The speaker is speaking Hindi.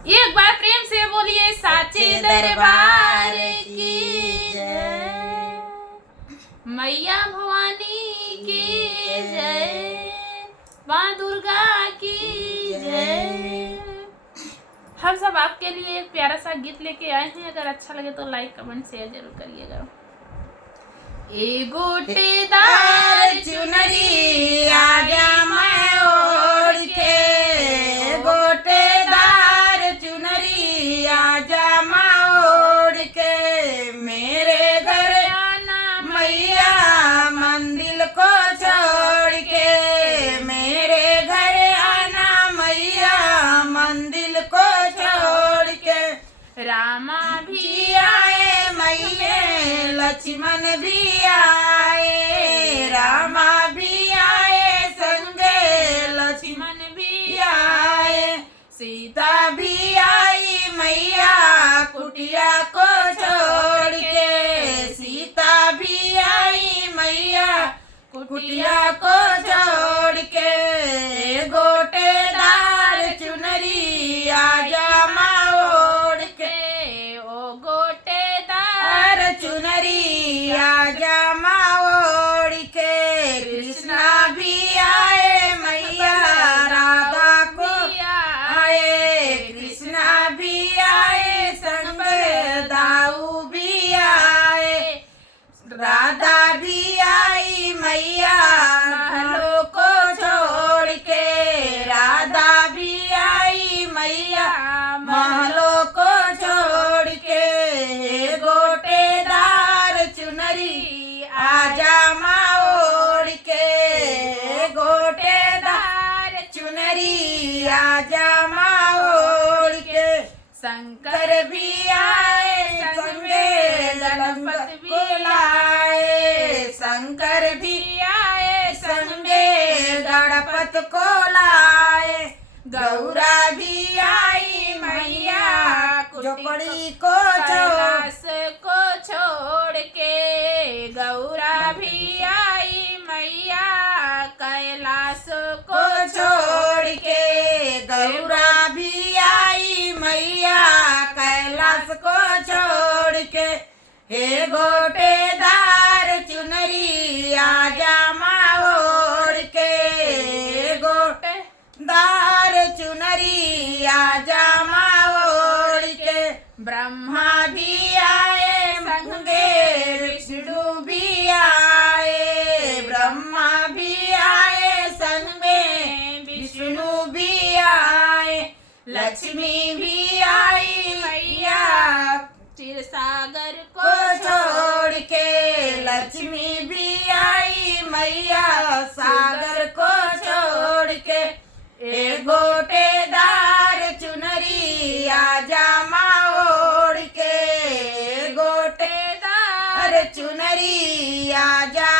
एक बार प्रेम से बोलिए साचे दरबार की जय, मैया भवानी की जय, माँ दुर्गा की जय। हम सब आपके लिए एक प्यारा सा गीत लेके आए हैं। अगर अच्छा लगे तो लाइक कमेंट शेयर जरूर करिएगा। ए गोटेदार चुनरी आजा मैं ओढ़ के, गोटेदार चुनरी आजा मैं ओढ़ के, मेरे घर आना मैया मंदिर को छोड़ के, मेरे घर आना मैया मंदिर को छोड़ के। रामा भी भी आए मैये लक्ष्मण भी आए, रामा भी आए संगे लक्ष्मण भी आए, सीता भी आई मैया कुटिया को छोड़ के, सीता भी आई मैया कुटिया को छोड़ के। गोटेदार चुनरी आजा माँ ओढ़ के, ओ गोटेदार और चुनरी आजा माँ ओढ़ के, कृष्णा भी आए मैया राधा को आए, कृष्णा भी आए संग दाऊ भी आए, राधा भी आई मैया महलों को छोड़ के, राधा भी आई मैया महलों को छोड़ के। गोटेदार चुनरी आजा माँ ओढ़ के, गोटेदार चुनरी आजा माँ ओढ़ के। शंकर भी आए संगे गणपति भी लाए, शंकर भी आए संगे गणपति को लाए, गौरा भी आई मैया झोपड़ी को कैलाश को छोड़ के, गौरा भी आई मैया कैलाश को छोड़ के, गौरा भी आई मैया कैलाश को छोड़ के। हे गोटेदार चुनरी आजा माँ ओढ़ के, गोटेदार चुनरी आजा माँ ओढ़ के। ब्रह्मा भी आए संगे विष्णु भी आए, ब्रह्मा भी आए संग में विष्णु भी आए, लक्ष्मी भी आई मैया क्षीर सागर को छोड़ के, लक्ष्मी भी आई मैया सागर को छोड़ के। ए गोटेदार चुनरी आजा माँ ओढ़ के, गोटेदार चुनरी आजा